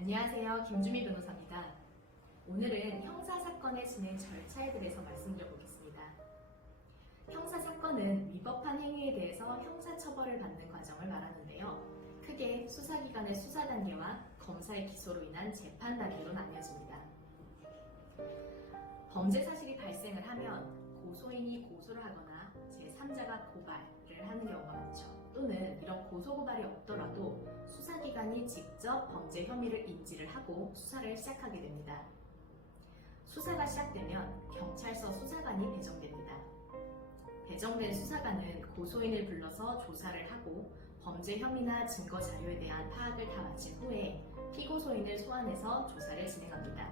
안녕하세요. 김주미 변호사입니다. 오늘은 형사사건의 진행 절차에 대해서 말씀드려보겠습니다. 형사사건은 위법한 행위에 대해서 형사처벌을 받는 과정을 말하는데요. 크게 수사기관의 수사 단계와 검사의 기소로 인한 재판 단계로 나뉘어집니다. 범죄 사실이 발생을 하면 고소인이 고소를 하거나 제3자가 고발을 하는 경우가 많죠. 또는 이런 고소고발이 없더라도 수사기관이 직접 범죄 혐의를 인지를 하고 수사를 시작하게 됩니다. 수사가 시작되면 경찰서 수사관이 배정됩니다. 배정된 수사관은 고소인을 불러서 조사를 하고 범죄 혐의나 증거 자료에 대한 파악을 다 마친 후에 피고소인을 소환해서 조사를 진행합니다.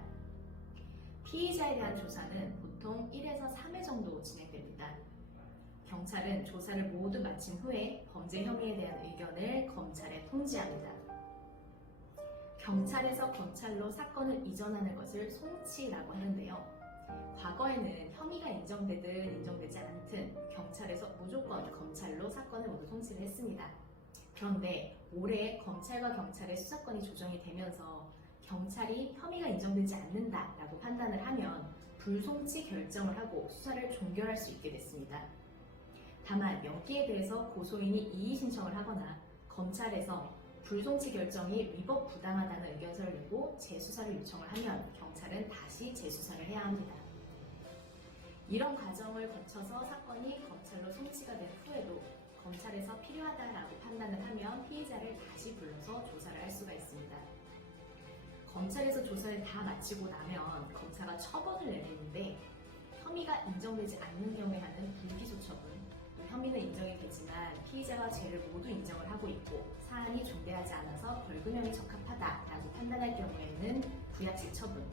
피의자에 대한 조사는 보통 1에서 3회 정도 진행됩니다. 경찰은 조사를 모두 마친 후에 범죄 혐의에 대한 의견을 검찰에 통지합니다. 경찰에서 검찰로 사건을 이전하는 것을 송치라고 하는데요. 과거에는 혐의가 인정되든 인정되지 않든 경찰에서 무조건 검찰로 사건을 모두 송치를 했습니다. 그런데 올해 검찰과 경찰의 수사권이 조정이 되면서 경찰이 혐의가 인정되지 않는다라고 판단을 하면 불송치 결정을 하고 수사를 종결할 수 있게 됐습니다. 다만 여기에 대해서 고소인이 이의 신청을 하거나 검찰에서 불송치 결정이 위법 부당하다는 의견서를 내고 재수사를 요청을 하면 경찰은 다시 재수사를 해야 합니다. 이런 과정을 거쳐서 사건이 검찰로 송치가 된 후에도 검찰에서 필요하다라고 판단을 하면 피의자를 다시 불러서 조사를 할 수가 있습니다. 검찰에서 조사를 다 마치고 나면 검사가 처분을 내리는데 혐의가 인정되지 않는 경우에 하는 불기소 처분, 또 혐의는 인정이 되지만 피의자가 죄를 모두 인정을 하고 있고 사안이 중대하지 않아서 벌금형이 적합하다라고 판단할 경우에는 구약식 처분,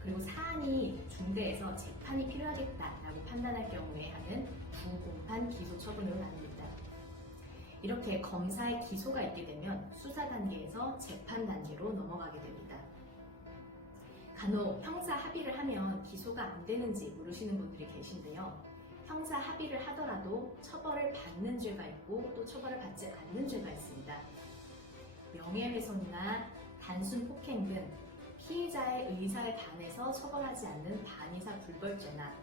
그리고 사안이 중대해서 재판이 필요하겠다라고 판단할 경우에 하는 부공판 기소 처분으로 나뉩니다. 이렇게 검사의 기소가 있게 되면 수사 단계에서 재판 단계로 넘어가게 됩니다. 간혹 형사 합의를 하면 기소가 안 되는지 물으시는 분들이 계신데요. 형사 합의를 하더라도 처벌을 받는 죄가 있고 또 처벌을 받지 않는 죄가 있습니다. 명예훼손이나 단순 폭행 등 피의자의 의사에 반해서 처벌하지 않는 반의사 불벌죄나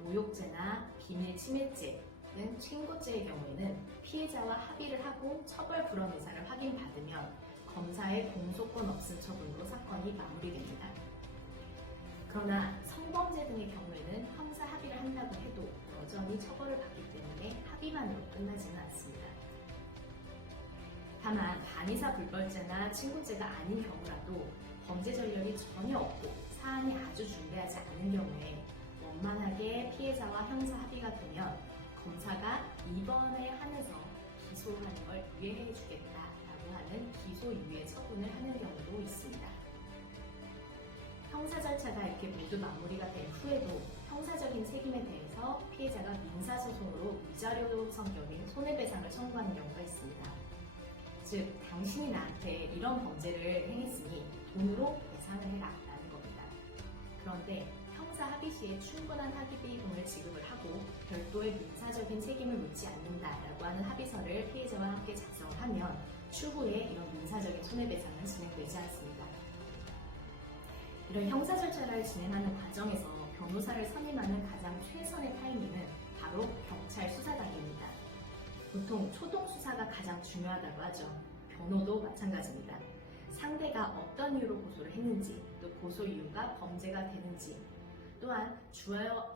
모욕죄나 비밀 침해죄 등 친고죄의 경우에는 피해자와 합의를 하고 처벌 불허 의사를 확인받으면 검사의 공소권 없음 처분으로 사건이 마무리됩니다. 그러나 성범죄 등의 경우에는 형사 합의를 한다고 해도 여전히 처벌을 받기 때문에 합의만으로 끝나지는 않습니다. 다만 반의사 불벌죄나 친고죄가 아닌 경우라도 범죄 전력이 전혀 없고 사안이 아주 중대하지 않은 경우에 원만하게 피해자와 형사 합의가 되면 검사가 이번에 한해서 기소하는 걸 유예해 주겠다라고 하는 기소유예 처분을 하는 경우도 있습니다. 형사 절차가 이렇게 모두 마무리가 된 후에도 형사적인 책임에 대해서 피해자가 민사소송으로 위자료 성격인 손해배상을 청구하는 경우가 있습니다. 즉, 당신이 나한테 이런 범죄를 행했으니 돈으로 배상을 해라 라는 겁니다. 그런데 형사 합의 시에 충분한 합의비용을 지급을 하고 별도의 민사적인 책임을 묻지 않는다라고 하는 합의서를 피해자와 함께 작성을 하면 추후에 이런 민사적인 손해배상은 진행되지 않습니다. 이런 형사 절차를 진행하는 과정에서 변호사를 선임하는 가장 최선의 타이밍은 바로 경찰 수사 단계입니다. 보통 초동 수사가 가장 중요하다고 하죠. 변호도 마찬가지입니다. 상대가 어떤 이유로 고소를 했는지, 또 고소 이유가 범죄가 되는지, 또한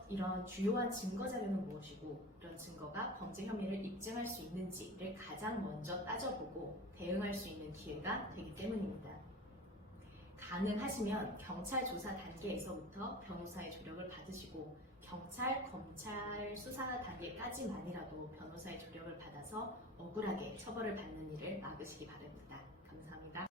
이런 주요한 증거 자료는 무엇이고 이런 증거가 범죄 혐의를 입증할 수 있는지를 가장 먼저 따져보고 대응할 수 있는 기회가 되기 때문입니다. 가능하시면 경찰 조사 단계에서부터 변호사의 조력을 받으시고 경찰, 검찰 수사 단계까지만이라도 변호사의 조력을 받아서 억울하게 처벌을 받는 일을 막으시기 바랍니다. 감사합니다.